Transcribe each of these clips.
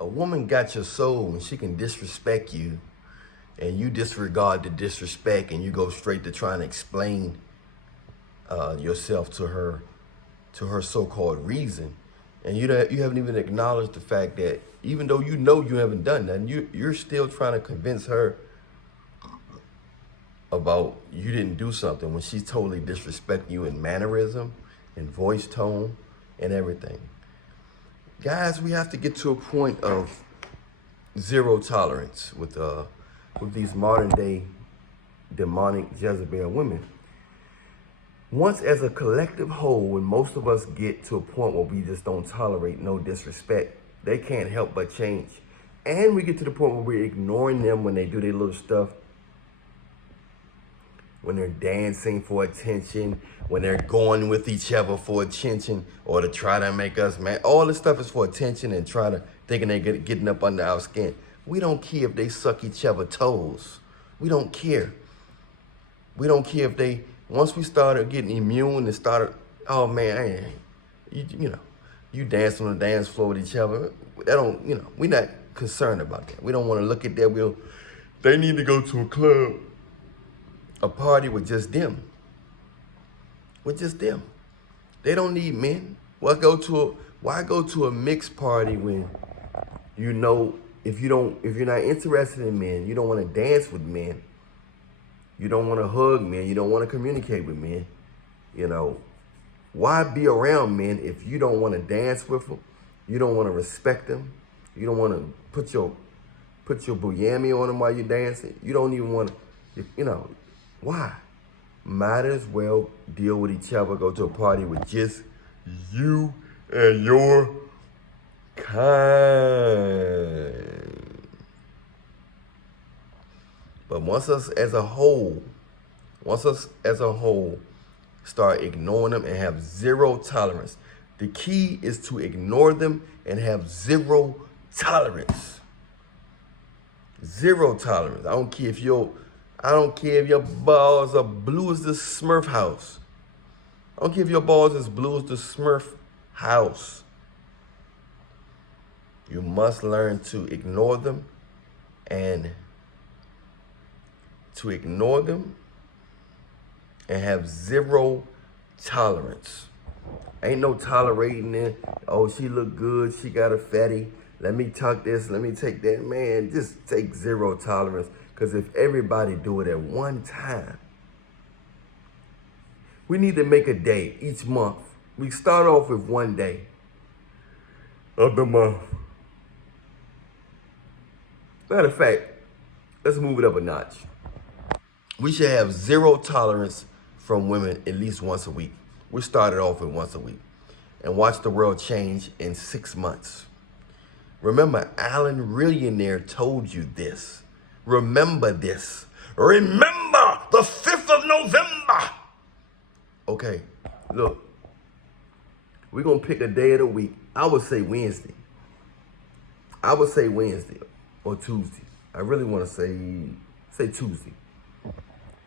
A woman got your soul and she can disrespect you, and you disregard the disrespect and you go straight to trying to explain yourself to her so-called reason. And you haven't even acknowledged the fact that even though you know you haven't done that, you're still trying to convince her about you didn't do something when she's totally disrespecting you in mannerism, in voice tone, and everything. Guys, we have to get to a point of zero tolerance with these modern day demonic Jezebel women. Once as a collective whole, when most of us get to a point where we just don't tolerate no disrespect, they can't help but change. And we get to the point where we're ignoring them when they do their little stuff, when they're dancing for attention, when they're going with each other for attention, or to try to make us mad. All this stuff is for attention and thinking they're getting up under our skin. We don't care if they suck each other toes. We don't care. We don't care if they, once we started getting immune and started, oh man, you dancing on the dance floor with each other. That don't, we're not concerned about that. We don't want to look at that. They need to go to a club, a party with just them. With just them. They don't need men. Why go to a mixed party when if you're not interested in men, you don't want to dance with men, you don't want to hug men, you don't want to communicate with men, why be around men if you don't want to dance with them, you don't want to respect them, you don't want to put your buyami on them while you're dancing, you don't even want to, why? Might as well deal with each other, go to a party with just you and your kind. But once us as a whole start ignoring them and have zero tolerance, the key is to ignore them and have zero tolerance. Zero tolerance. I don't care if your balls are blue as the Smurf house. I don't care if your balls as blue as the Smurf house. You must learn to ignore them and have zero tolerance. Ain't no tolerating it. Oh, she look good. She got a fatty. Let me tuck this. Let me take that. Man, just take zero tolerance. Because if everybody do it at one time, we need to make a day each month. We start off with one day of the month. Matter of fact, let's move it up a notch. We should have zero tolerance from women at least once a week. We started off with once a week and watch the world change in 6 months. Remember, Allan Reallionaire told you this. Remember this. Remember the 5th of November. Okay, look. We're going to pick a day of the week. I would say Wednesday. Or Tuesday. I really want to say Tuesday.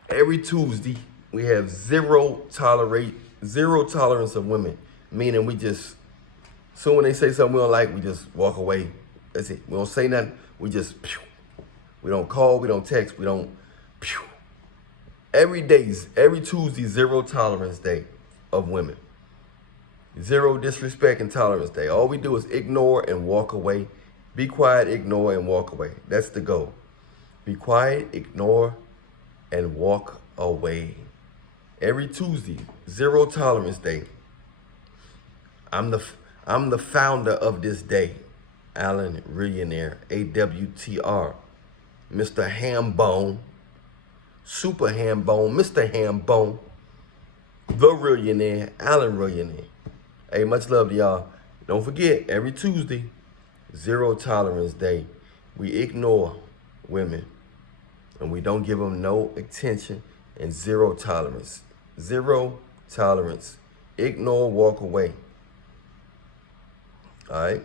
Every Tuesday, we have zero tolerance of women. Meaning so when they say something we don't like, we just walk away. That's it. We don't say nothing. We just, we don't call, we don't text, we don't, every Tuesday, zero tolerance day of women. Zero disrespect and tolerance day. All we do is ignore and walk away. Be quiet, ignore, and walk away. That's the goal. Be quiet, ignore, and walk away. Every Tuesday, zero tolerance day. I'm the founder of this day, Allan Reallionaire, AWTR, Mr. Hambone, Super Hambone, Mr. Hambone, the Reallionaire, Allan Reallionaire. Hey, much love to y'all. Don't forget, every Tuesday, zero tolerance day. We ignore women and we don't give them no attention, and zero tolerance. Zero tolerance. Ignore, walk away. All right.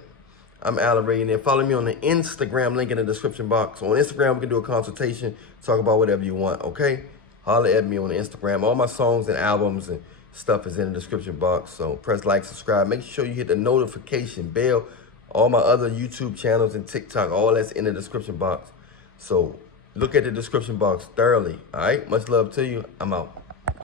I'm Allan Reallionaire. Follow me on the Instagram, link in the description box. On Instagram, we can do a consultation, talk about whatever you want, okay? Holler at me on the Instagram. All my songs and albums and stuff is in the description box. So press like, subscribe. Make sure you hit the notification bell All my other YouTube channels and TikTok, all that's in the description box. So look at the description box thoroughly. All right. Much love to you. I'm out.